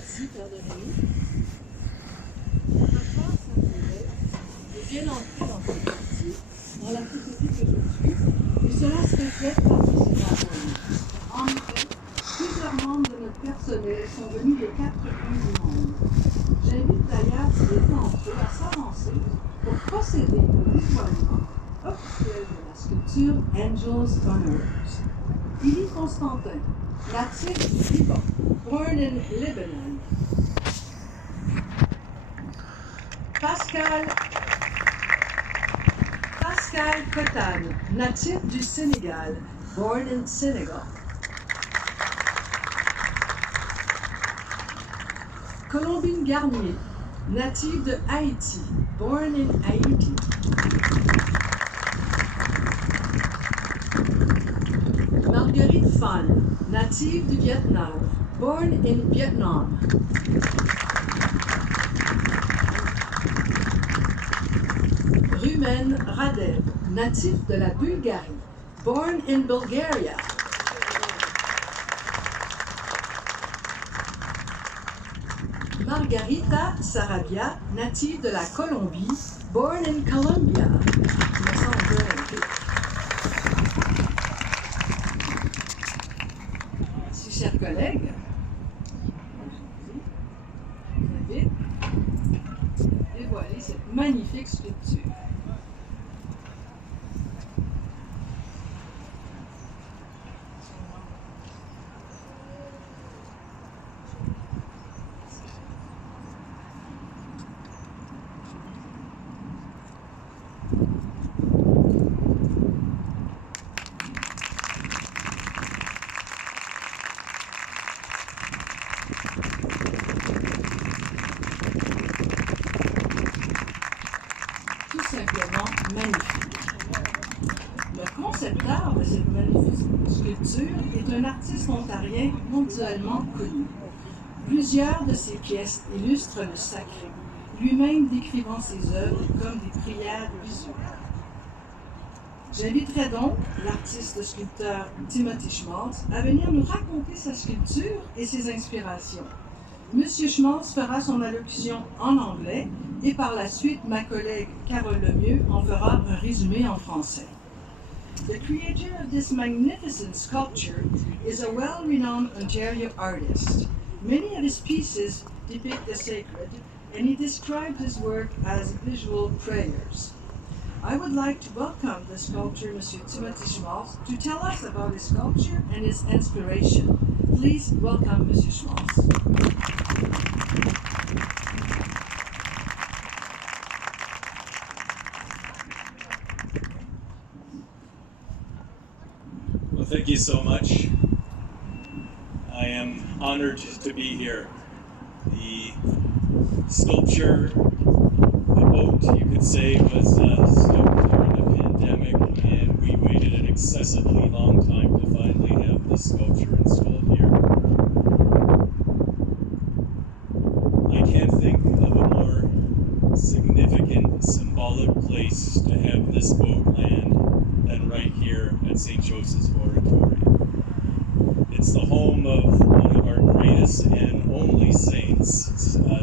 Merci, Père de Rémi. Oratoire Saint-Joseph est bien entré dans ce quartier, dans la société que je suis, et cela se reflète parmi ses employés. En effet, plusieurs membres de notre personnel sont venus des 4 coins du monde. J'invite d'ailleurs les d'entre eux à s'avancer pour procéder au dévoilement officiel de la sculpture Angels on Earth. Billy Constantin, natif du Liban, born in Lebanon. Pascal Kotane, natif du Sénégal, born in Senegal. Colombine Garnier, native de Haïti, born in Haiti. Marguerite Phan, native du Vietnam, born in Vietnam. Rumen Radev, natif de la Bulgarie, born in Bulgaria. Margarita Sarabia, native de la Colombie, born in Colombia. Merci, chers collègues. Je vous invite à dévoiler cette magnifique sculpture. Tout simplement magnifique. Le concepteur de cette magnifique sculpture est un artiste ontarien mondialement connu. Plusieurs de ses pièces illustrent le sacré, lui-même décrivant ses œuvres comme des prières visuelles. J'inviterai donc l'artiste sculpteur Timothy Schmaltz à venir nous raconter sa sculpture et ses inspirations. Monsieur Schmaltz fera son allocution en anglais et par la suite, ma collègue Carole Lemieux en fera un résumé en français. The creator of this magnificent sculpture is a well-renowned Ontario artist. Many of his pieces depict the sacred, and he described his work as visual prayers. I would like to welcome the sculptor, Monsieur Timothy Schmaltz, to tell us about his sculpture and his inspiration. Please welcome Monsieur Schmaltz. Well, thank you so much. I am honored to be here. The sculpture, the boat, you could say, was stoked during the pandemic, and we waited an excessively long time to finally have the sculpture installed here. I can't think of a more significant, symbolic place to have this boat land than right here at St. Joseph's Oratory. It's the home of one of our greatest and only saints,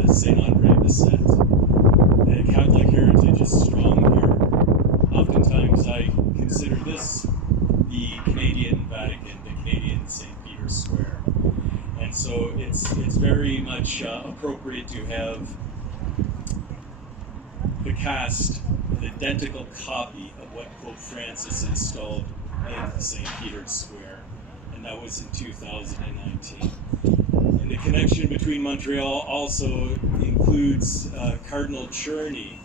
St. Andre Bessette. The Catholic heritage is strong here. Oftentimes I consider this the Canadian Vatican, the Canadian St. Peter's Square. And so it's very much appropriate to have the cast, an identical copy of what Pope Francis installed in St. Peter's Square, and that was in 2019. And the connection between Montreal also includes Cardinal Cherney,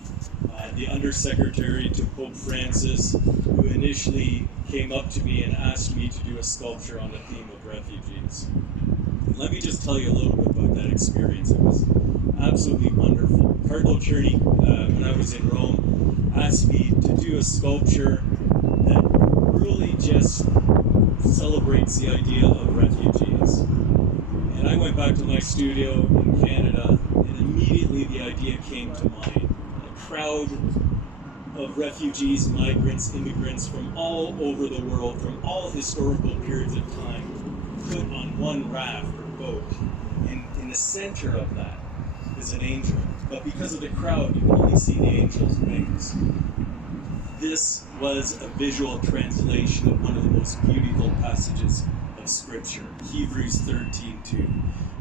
the Undersecretary to Pope Francis, who initially came up to me and asked me to do a sculpture on the theme of refugees. Let me just tell you a little bit about that experience. It was absolutely wonderful. Cardinal Cherney, when I was in Rome, asked me to do a sculpture that really just celebrates the idea of refugees. And I went back to my studio in Canada, and immediately the idea came to mind. A crowd of refugees, migrants, immigrants from all over the world, from all historical periods of time, put on one raft or boat, and in the center of that is an angel. But because of the crowd, you can only see the angel's wings. This was a visual translation of one of the most beautiful passages of Scripture, Hebrews 13:2.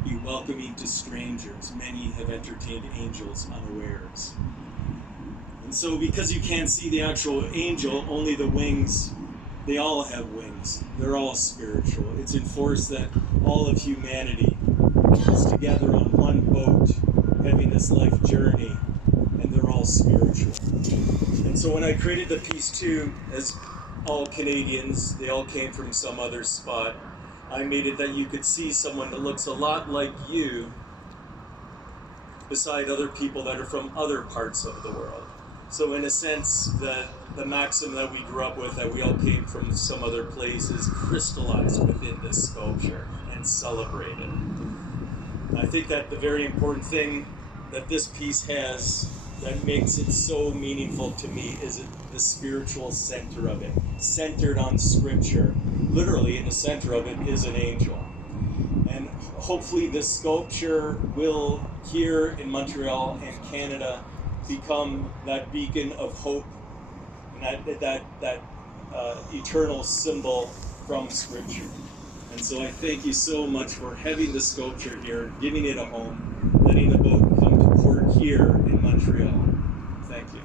Be welcoming to strangers. Many have entertained angels unawares. And so because you can't see the actual angel, only the wings, they all have wings. They're all spiritual. It's enforced that all of humanity is together on one boat, having this life journey, and they're all spiritual. And so when I created the piece too, as all Canadians, they all came from some other spot, I made it that you could see someone that looks a lot like you beside other people that are from other parts of the world. So in a sense, the maxim that we grew up with, that we all came from some other place, is crystallized within this sculpture and celebrated. And I think that the very important thing that this piece has that makes it so meaningful to me is the spiritual center of it, centered on Scripture. Literally in the center of it is an angel. And hopefully this sculpture will, here in Montreal and Canada, become that beacon of hope and that eternal symbol from Scripture. And so I thank you so much for having the sculpture here, giving it a home, letting the boat come to port here in Montreal. Thank you.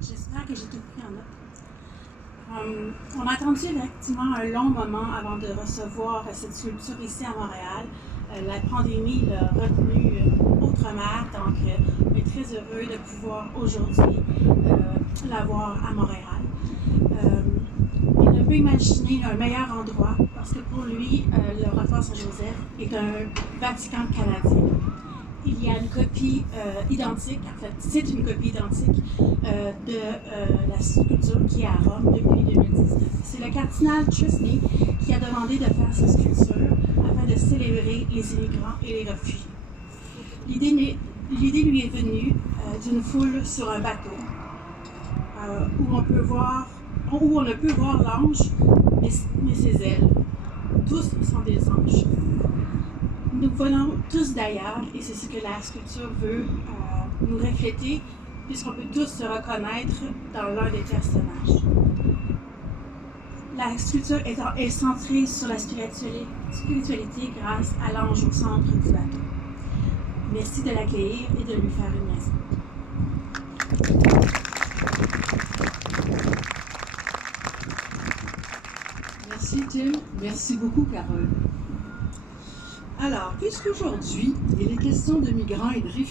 J'espère que j'ai tout pris en note. On a attendu effectivement un long moment avant de recevoir cette sculpture ici à Montréal. La pandémie l'a retenue outre-mer, donc on est très heureux de pouvoir aujourd'hui l'avoir à Montréal. Il ne peut imaginer un meilleur endroit parce que pour lui, l'Oratoire Saint-Joseph est un Vatican canadien. Il y a une copie identique, en fait, c'est une copie identique de la sculpture qui est à Rome depuis 2019. C'est le cardinal Chesney qui a demandé de faire cette sculpture afin de célébrer les immigrants et les réfugiés. L'idée lui est venue d'une foule sur un bateau où on ne peut voir l'ange, mais ses ailes. Tous sont des anges. Nous venons tous d'ailleurs, et c'est ce que la sculpture veut nous refléter, puisqu'on peut tous se reconnaître dans l'un des personnages. La sculpture est centrée sur la spiritualité grâce à l'ange au centre du bateau. Merci de l'accueillir et de lui faire une maison. Merci Tim, merci beaucoup Carole. Alors, puisqu'aujourd'hui, il est question de migrants et de réfugiés,